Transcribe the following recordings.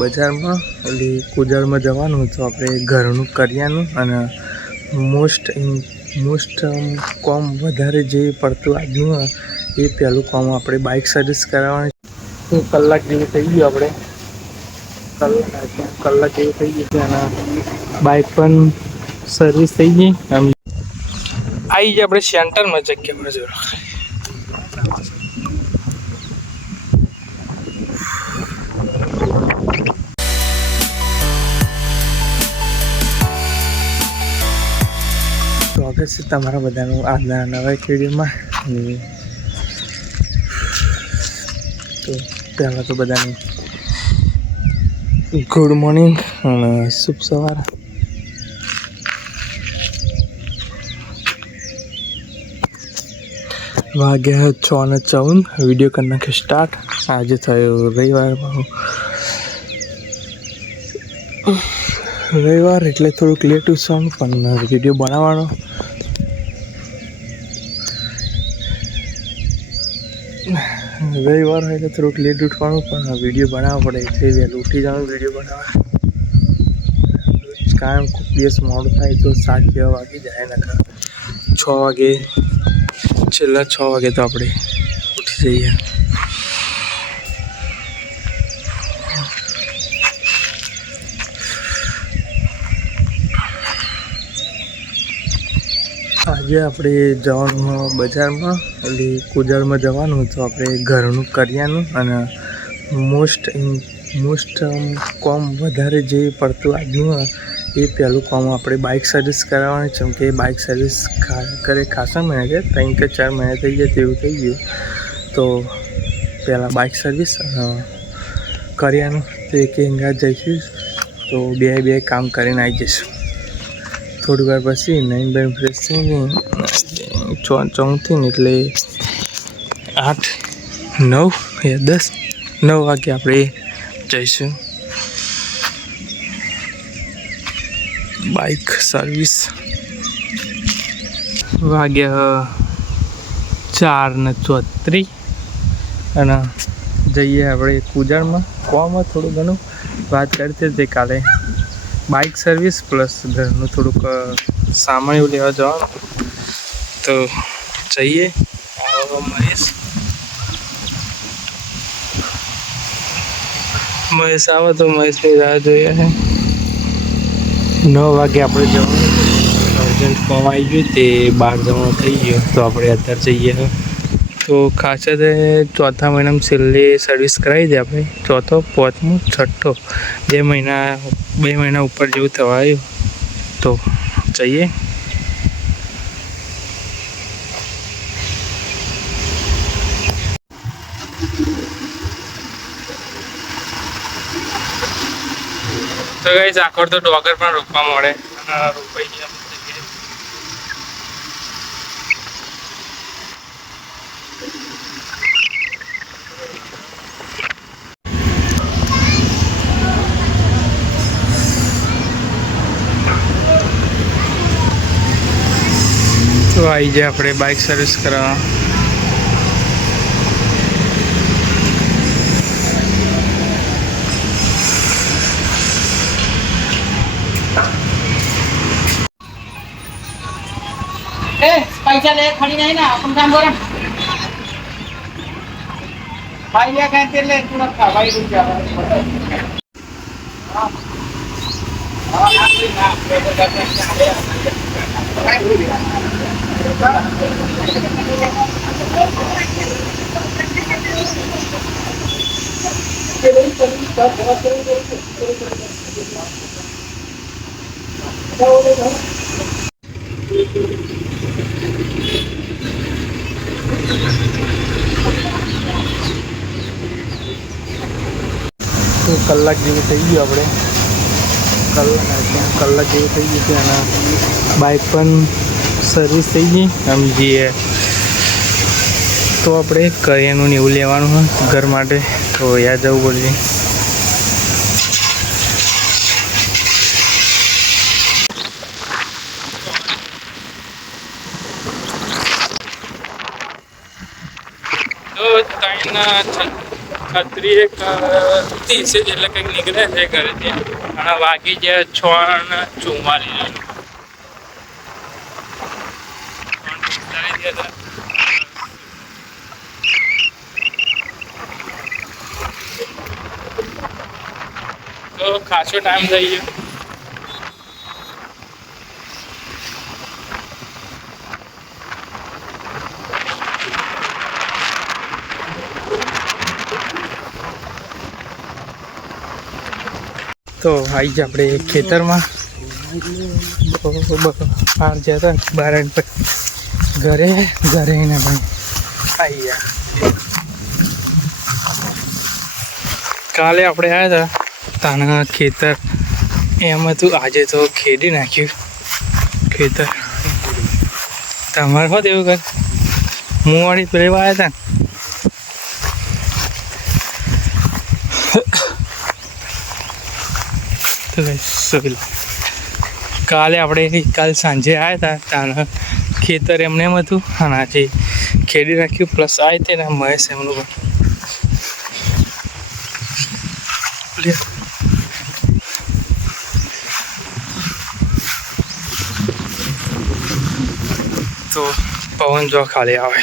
બજારમાં એટલે કુદરમાં જવાનું તો આપણે ઘરનું કરિયાનું અને મોસ્ટ કોમ વધારે જે પડતું આજનું એ પહેલું કોમ આપણે બાઇક સર્વિસ કરાવવાની. કલાક જેવું થઈ ગયું આપણે કલાક જેવું થઈ ગયું છે અને બાઇક પણ સર્વિસ થઈ ગઈ. આમ આવી જાય આપણે સેન્ટરમાં જગ્યામાં જો સ્વાગત છે તમારા બધાનું આજના નવા વિડીયોમાં. તો પહેલાં તો બધાને ગુડ મોર્નિંગ અને શુભ સવાર. વાગ્યા 6:14. વિડીયો કરી નાખ્યો સ્ટાર્ટ. આજે થયો રવિવાર એટલે થોડુંક લેટ ઉઠવાનું પણ વિડીયો બનાવવાનો. રવિવાર હોય એટલે થોડુંક લેટ ઉઠવાનું પણ વિડીયો બનાવવા પડે એટલે વહેલું ઉઠી જવાનું વિડીયો બનાવવા. કાયમ ખૂબ દિવસ મોડું થાય તો 7 જેવા વાગી જાય ને 6 વાગે છેલ્લા 6 વાગે તો આપણે ઉઠી જઈએ. આજે આપણે જવાનું બજારમાં એટલે કુદરમાં જવાનું તો આપણે ઘરનું કરિયાનું અને મોસ્ટ કોમ વધારે જે પડતું આજનું એ પહેલું કોમ આપણે બાઇક સર્વિસ કરાવવાની. જેમ કે બાઇક સર્વિસ કરે ખાસા મહિના છે, 3 કે 4 મહિના થઈ ગયા તેવું થઈ ગયું. તો પહેલાં બાઇક સર્વિસ કરિયાનું તો એક અંગાત જઈશું તો બે કામ કરીને આવી જઈશું. થોડી વાર પછી 9 ફ્રેશ થઈને ચોથી ને એટલે 8, 9 યા 10 વાગે આપણે જઈશું બાઇક સર્વિસ. વાગ્યા 4:34 અને જઈએ આપણે કુદરમાં. કોમાં થોડું ઘણું વાત કરતી હતી કાલે બાઇક સર્વિસ પ્લસ ઘરનું થોડુંક સામાન એવું લેવા જવાનું તો જઈએ. મહેશ આવે તો મહેશની રાહ જોઈએ છે. 9 વાગે આપણે જવાનું. અર્જન્ટ કોમ આવી ગયું તે 12 જવાનું થઈ ગયું તો આપણે અત્યારે જઈએ. તો ખાસા તે ચોથા મહિનામાં છેલ્લી સર્વિસ કરાવી દે આપણે. ચોથો, પાંચમો, છઠ્ઠો 2 મહિના ઉપર જેવું થવા આવ્યું તો જઈએ. તો ગાઈસ આખર તો ડોગર પણ રોપવા મળે અને રોપાઈ ગયા. તો આવી જાય આપણે બાઇક સર્વિસ કરવા. पैसा ले खड़ी नहीं ना अपन काम करें भाई ले कहीं तेरे ले तुरंत खा भाई रुक जा हां हां आप भी ना पैसा करते हैं તો કલાક જેવું થઈ ગયું આપણે કલાક જેવું થઈ ગયું છે અને બાઇક પણ સર્વિસ થઈ ગઈ. આમ જઈએ તો આપણે કરિયાનું એવું લેવાનું હોય ઘર માટે તો યાદ જવું પડશે. તો 3 ખત્રી એક 30 એટલે કંઈક નીકળે છે ઘરેથી અને વાગી જાય 6:44. તો ખાસો ટાઈમ થઈ ગયો. તો આવી જ આપણે ખેતરમાં બહાર જતા બહાર ઘરે ને ભાઈ આવી ગયા. કાલે આપણે આવ્યા હતા તાના ખેતર એમ હતું, આજે તો ખેડી નાખ્યું ખેતર. તમારે હોત એવું કર મુવાડી પેલા આવ્યા હતા કાલે આપણે કાલ સાંજે આવ્યા હતા તાના ખેતર એમને એમ હતું અને આજે ખેડી નાખ્યું. પ્લસ આવે તે ને મહેશ એમનું તો પવન જો ખાલી આવે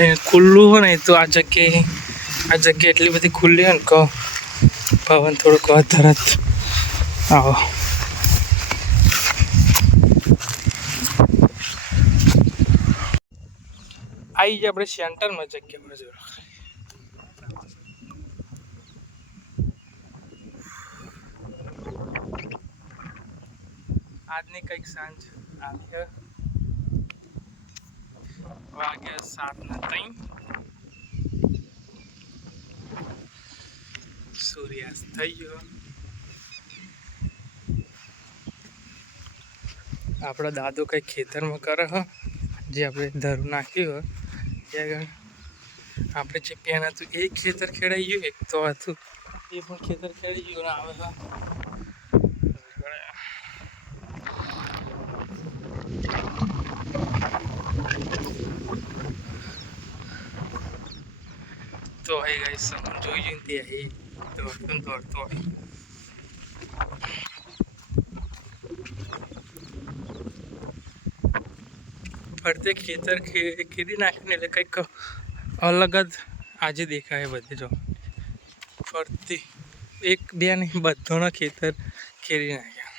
એ ખુલ્લું હોય ને તો આ જગ્યા એટલી બધી ખુલ્લી હોય ને કહો પવન થોડુંક તરત આવો. આવી જ આપણે સેન્ટરમાં જગ્યા પર જો આજની કંઈક સાંજ આવી વાગે 7:03. સૂર્યાસ્ત થઈ ગયો. આપણા દાદો કંઈક ખેતરમાં કરે હ જે આપણે ધરું નાખ્યું હોય ત્યાં આપણે જે પેન હતું એ ખેતર ખેડાઈ ગયું, એક તો હતું એ પણ ખેતર ખેડી ગયું ને આવે તો હે ગાઈસ સમન જોઈ જઈને ત્યાં દોડતો ફરતે ખેતર ખેડી નાખીને એટલે કંઈક અલગ જ આજે દેખાય બધે. જો ફરતી એક બે નહીં બધાના ખેતર ખેડી નાખ્યા.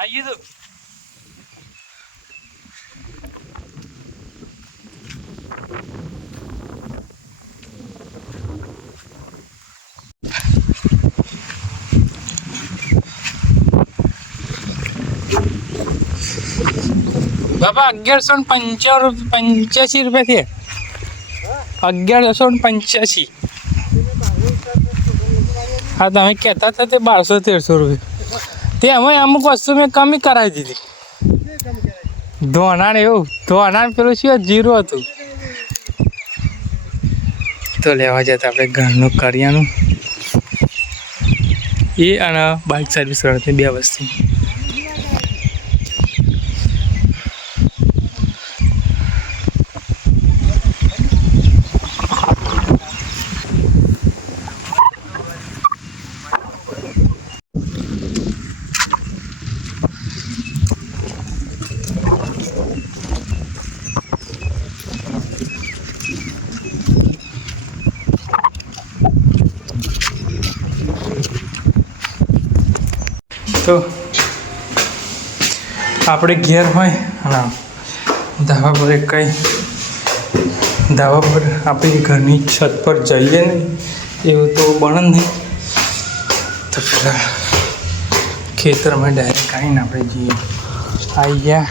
આવી ગયું બાબા 1185 રૂપિયા છે. 1185. હા તમે કહેતા હતા તે 1200-1300 રૂપિયા. તે અમે અમુક વસ્તુ મેં કમી કરાવી દીધી. ધોનાણ એવું ધોનાણ પેલું શું 0 હતું તો લેવા જતા આપણે ઘરનું કરિયાનું એ અને બાઇક સર્વિસ કરવાની 2 વસ્તુ. તો આપણે ઘેર હોય અને ધાબા પર આપણી ઘરની છત પર જઈએ નહીં એવું તો બને નહીં. તો પેલા ખેતરમાં ડાયરેક્ટ આવીને આપણે જઈએ. આવી ગયા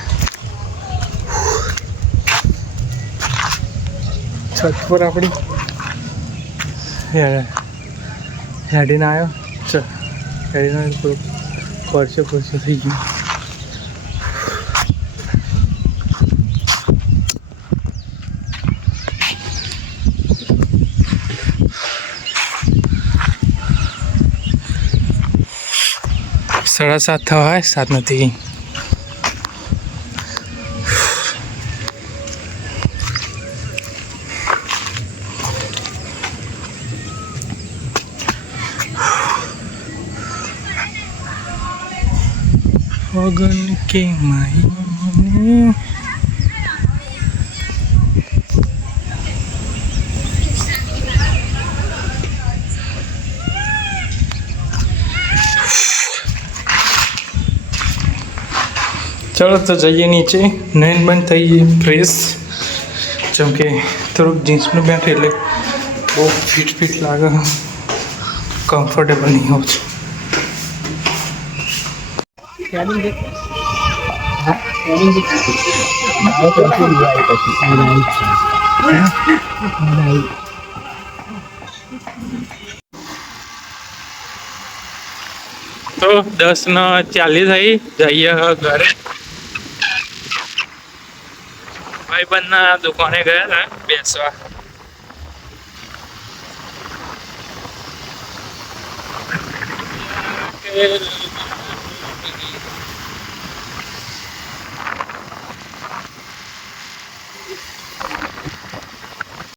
છત પર આપણી હેડીને આવ્યો હેડીને થોડુંક પરસે થઈ ગયું. સાડા 7 થવા હોય 7 નથી. ગગન કે માહીને ચલો તો જઈએ નીચે નયન બંધ થઈ ગઈ ફ્રેશ જેમ કે થોડુંક જીન્સનું પેન્ટ એટલે બહુ ફિટ લાગે કમ્ફર્ટેબલ નહીં હોવું છે તો 10:40 થઈ જઈએ ઘરે ભાઈબંધના દુકાને ગયા હતા બેસવા